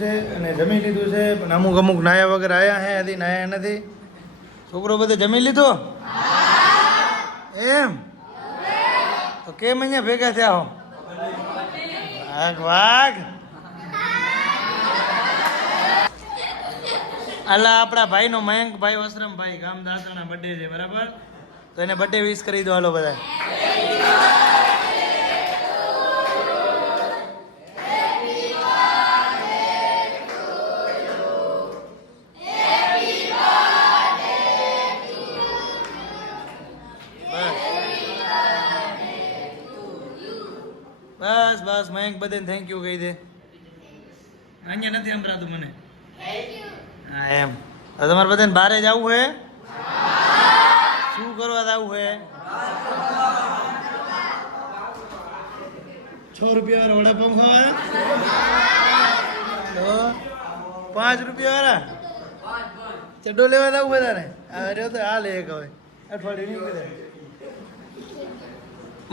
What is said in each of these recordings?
છે અને જમી લીધું છે પણ અમુક નાયા વગર આવ્યા હે હજી નાયા નથી. છોકરો બધે જમી લીધો એમ તો કેમ અહીંયા ભેગા થયા હો? વાઘ વાઘ અલા આપણા ભાઈનો મયંકભાઈ વસરામભાઈ ગામ દાસણા બર્થડે છે બરાબર, તો એને બર્થડે વિશ કરી દો હાલો બધા. બસ બસ મયંક બધાને થેન્ક યુ કહી દે. અહીંયા નથી સંભળાતું મને. હા એમ તમારે બધાને બહાર જવું હે? શું કરવા જવું હે? 6 રૂપિયા વાળા વડાપાઉં ખાવા તો 5 રૂપિયા વાળા ચડ્ડો લેવા જવું બધાને? અરે તો આ લે એક હવે અઠવાડિયું નહીં બધા.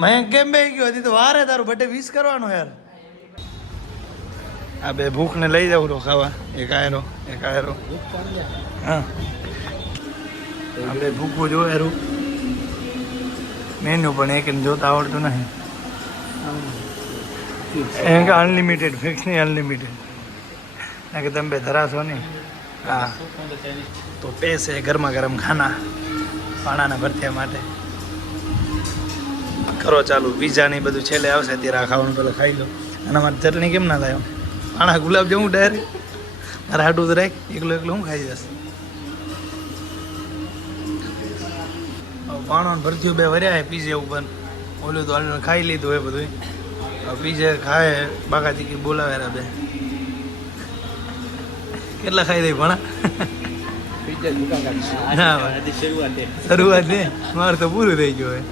મયંક કેમ બે ગયો? હજી તો વાર હે તારું બર્થડે વિશ કરવાનો યાર. આ બે ભૂખને લઈ જાઉં તો ખાવા. એક આયરો હા આ બે ભૂખું જો એરું મેન્યુ પણ એક જોતા આવડતું નહીં. એમ કે અનલિમિટેડ ફિક્સ નહીં અનલિમિટેડ ના કે તમે બે ધરાશો નહીં. હા તો પૈસે ગરમા ગરમ ખાના પાણાના ભરત્યા માટે કરો ચાલુ. પીઝા ને બધું છેલ્લે આવશે ત્યારે ખાવાનું પેલો ખાઈ લો. અને મારે ચટણી કેમ ના થાય? પાણા ગુલાબ જામુન ડાયરેક્ટ મારે હાટું તો રાખ એકલો હું ખાઈ જશે. પાણો ભરતીયું બે વર્યા પીઝા ઉપર ઓલું તો ખાઈ લીધું હોય બધું. પીઝા ખાય બાકાથી કે બોલાવે બે કેટલા ખાઈ દઈ ભણા શરૂઆત ને મારે તો પૂરું થઈ ગયું હોય.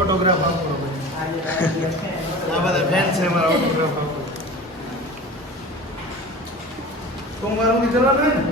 ઓટોગ્રાફ આપો આ બધા ફેન છે મારા. ઓટોગ્રાફ આપો સોમવાર સુધી કરવાનું હોય ને?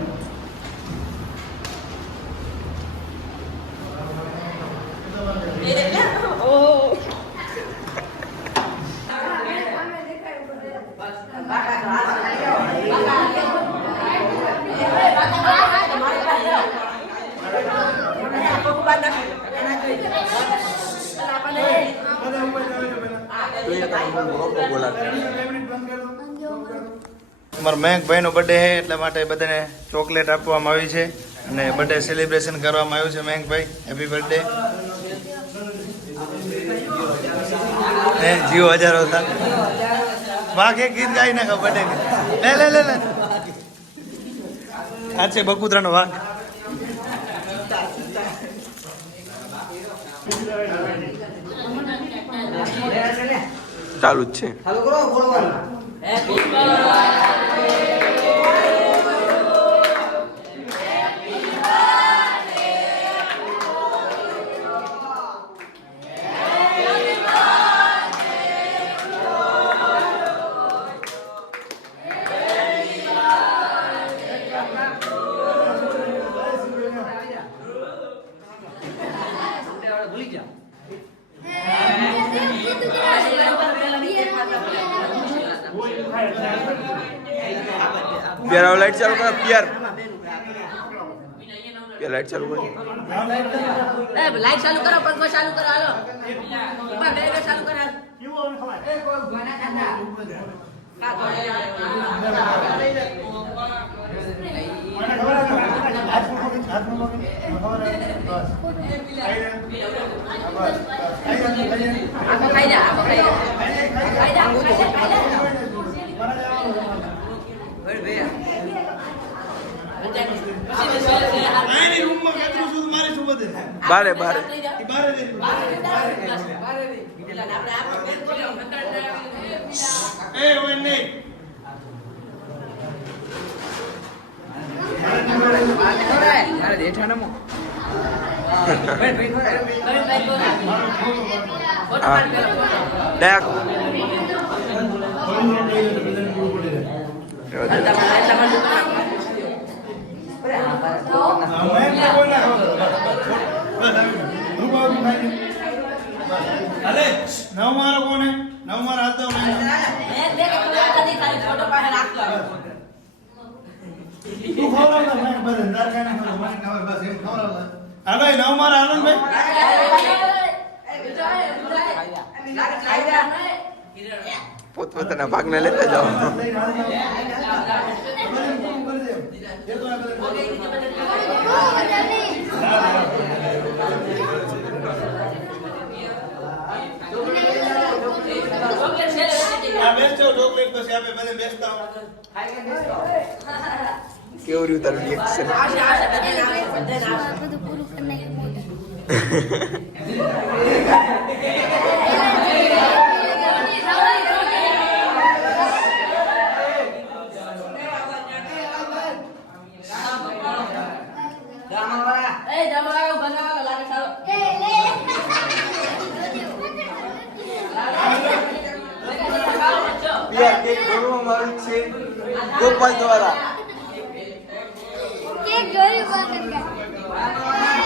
અમારા મયંકભાઈનો બર્થડે છે એટલા માટે બધાને ચોકલેટ આપવામાં આવી છે અને બર્થડે સેલિબ્રેશન કરવામાં આવ્યું છે. Mayankbhai happy birthday. જીવો હજારો હતા વાઘ એક ગીત ગાઈ નાખો બર્થડે લે લે લે લે. આ છે બકુતરાનો વાઘ. ચાલુ જ છે. प्यार लाइट चालू कर प्यार प्यार लाइट चालू कर लाइट चालू करो पंखो चालू करो हालो ऊपर बेगा चालू कर क्यों ओन खवा ए को गाना गाना का રૂમમાં કેટલું સુધી મારી બધે બારે બારે ઈ બારે દે એ ઓય નહીં ડાક અલે નવ મારો કોને નવ મારો હાથ દો તું ખવડાવ ને મેં બધે અંધાર કાને મને ખબર બસ એમ ખવડાવ હાલો નવ મારો આનંદભાઈ પોતપોતાના ભાગને લેતા જાઓ બેસતો ચોકલેટ પછી આપણે બધે બેસતા કેવું રહ્યું તારું રિએક્શન બધું પૂરું કરી નાખ્યું યાર કેક ભરવા મારું છે ગોપાલ દ્વારા કેક જોયું બાકી